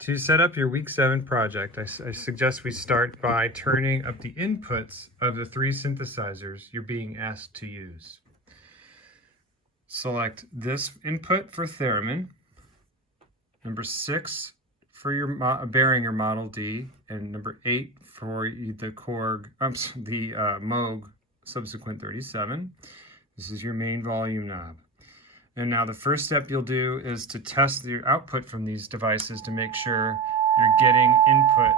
To set up your week 7 project, I suggest we start by turning up the inputs of the 3 synthesizers you're being asked to use. Select this input for theremin, number 6 for your bearing your Model D, and number 8 for the Korg, the Moog subsequent 37. This is your main volume knob. And now the first step you'll do is to test your output from these devices to make sure you're getting input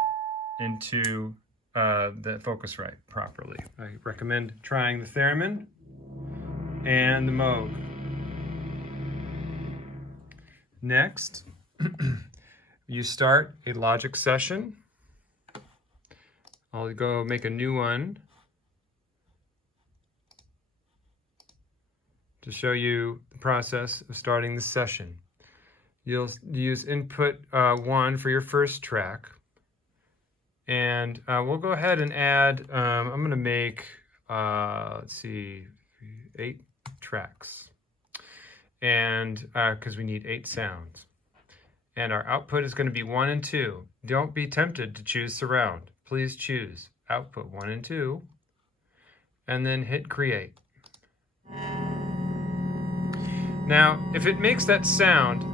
into the Focusrite properly. I recommend trying the theremin and the Moog. Next, you start a logic session. I'll go make a new one to show you the process of starting the session. You'll use input 1 for your first track. And we'll go ahead and add, I'm going to make, let's see, 8 tracks. And because we need 8 sounds. And our output is going to be 1 and 2. Don't be tempted to choose surround. Please choose output 1 and 2. And then hit create. Now, if it makes that sound,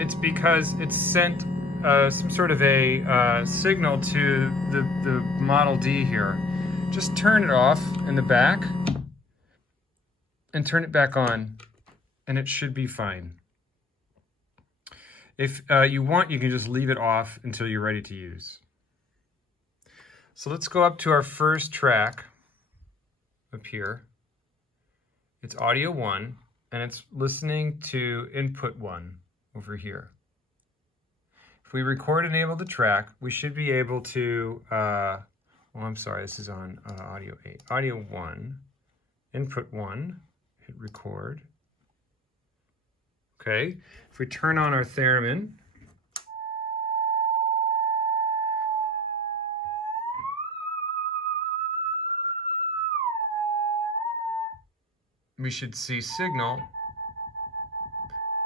it's because it's sent some sort of a signal to the Model D here. Just turn it off in the back and turn it back on, and it should be fine. If you want, you can just leave it off until you're ready to use. So let's go up to our first track up here. It's audio 1. And it's listening to input 1 over here. If we record and enable the track, we should be able to, well, I'm sorry, this is on audio 8. Audio 1, input 1, hit record. Okay, if we turn on our theremin, we should see signal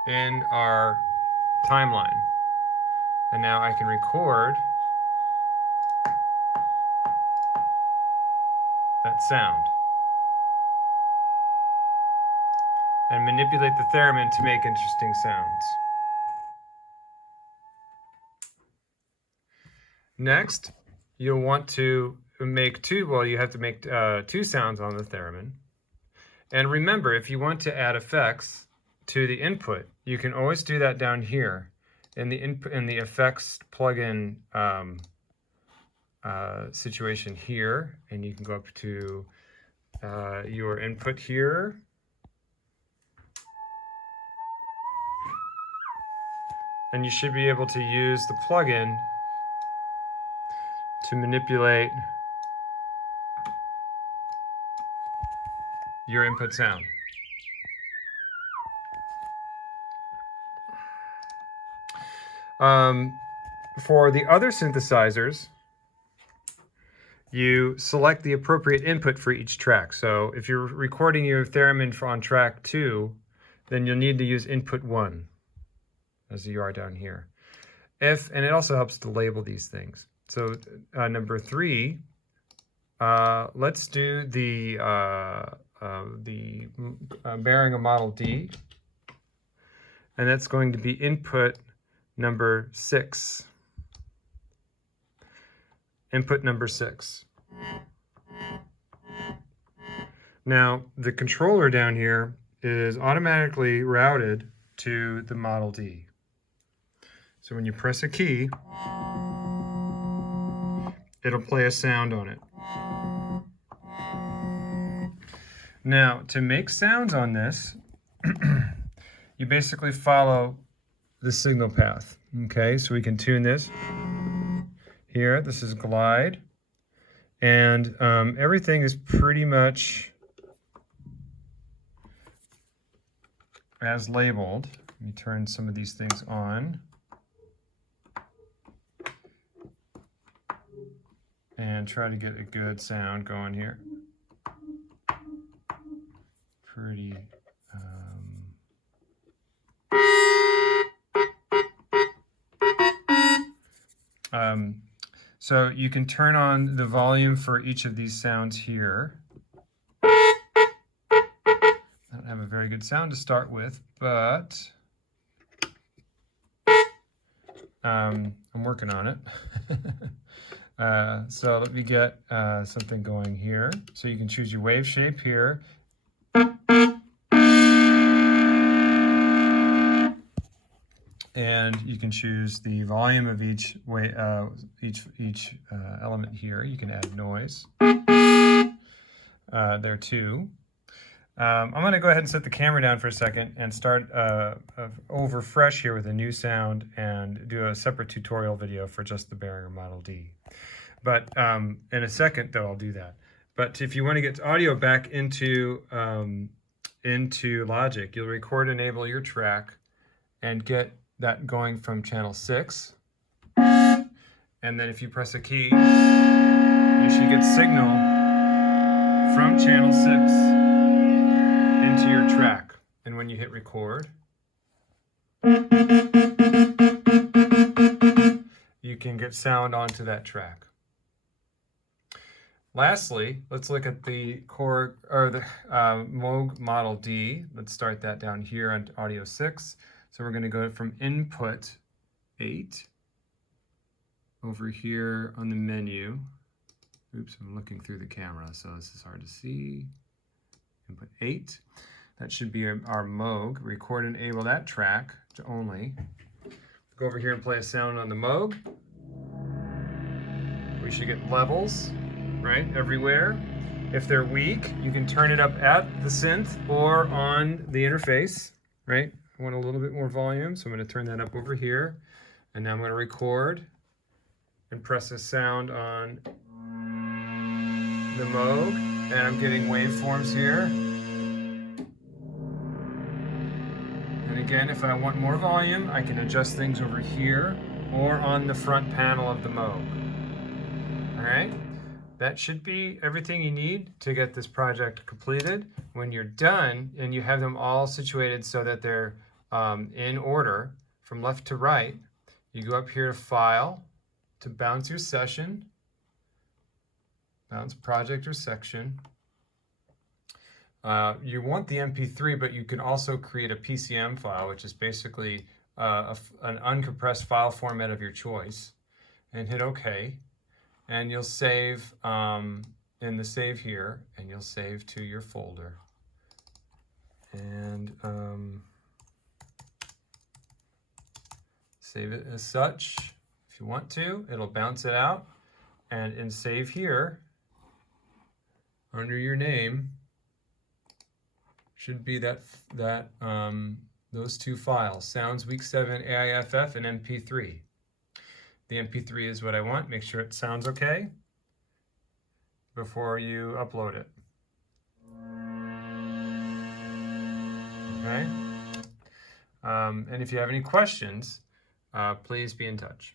in our timeline. And now I can record that sound and manipulate the theremin to make interesting sounds. Next, you'll want to make you have to make 2 sounds on the theremin. And remember, if you want to add effects to the input, you can always do that down here in the effects plugin situation here, and you can go up to your input here. And you should be able to use the plugin to manipulate your input sound. For the other synthesizers, you select the appropriate input for each track. So if you're recording your theremin on track 2, then you'll need to use input 1, as you are down here. And it also helps to label these things. So number 3, let's do the bearing a Model D, and that's going to be input number 6. Input number 6. Now, the controller down here is automatically routed to the Model D. So when you press a key, it'll play a sound on it. Now, to make sounds on this, you basically follow the signal path. Okay, so we can tune this. Here, this is glide. And everything is pretty much as labeled. Let me turn some of these things on. And try to get a good sound going here. Pretty So you can turn on the volume for each of these sounds here. I don't have a very good sound to start with, but I'm working on it. So let me get something going here. So you can choose your wave shape here. And you can choose the volume of each element here. You can add noise there too. I'm going to go ahead and set the camera down for a second and start over fresh here with a new sound and do a separate tutorial video for just the Behringer Model D. But in a second, though, I'll do that. But if you want to get audio back into Logic, you'll record enable your track and get that going from channel 6. And then if you press a key, you should get signal from channel 6 into your track. And when you hit record, you can get sound onto that track. Lastly, let's look at the Korg or the Moog Model D. Let's start that down here on audio 6. So we're going to go from input 8 over here on the menu. Oops, I'm looking through the camera, so this is hard to see. Input 8. That should be our Moog. Record and enable that track to only. Go over here and play a sound on the Moog. We should get levels, right, everywhere. If they're weak, you can turn it up at the synth or on the interface, right? I want a little bit more volume, so I'm going to turn that up over here. And now I'm going to record and press a sound on the Moog, and I'm getting waveforms here. And again, if I want more volume, I can adjust things over here or on the front panel of the Moog. All right, that should be everything you need to get this project completed. When you're done and you have them all situated so that they're in order from left to right, you go up here to File, to bounce your session, bounce project or section. You want the MP3, but you can also create a PCM file, which is basically an uncompressed file format of your choice, and hit OK. And you'll save in the save here, and you'll save to your folder. And save it as such. If you want to, it'll bounce it out. And in save here, under your name, should be those two files, Sounds Week 7 AIFF and MP3. The MP3 is what I want. Make sure it sounds okay before you upload it. Okay? And if you have any questions, please be in touch.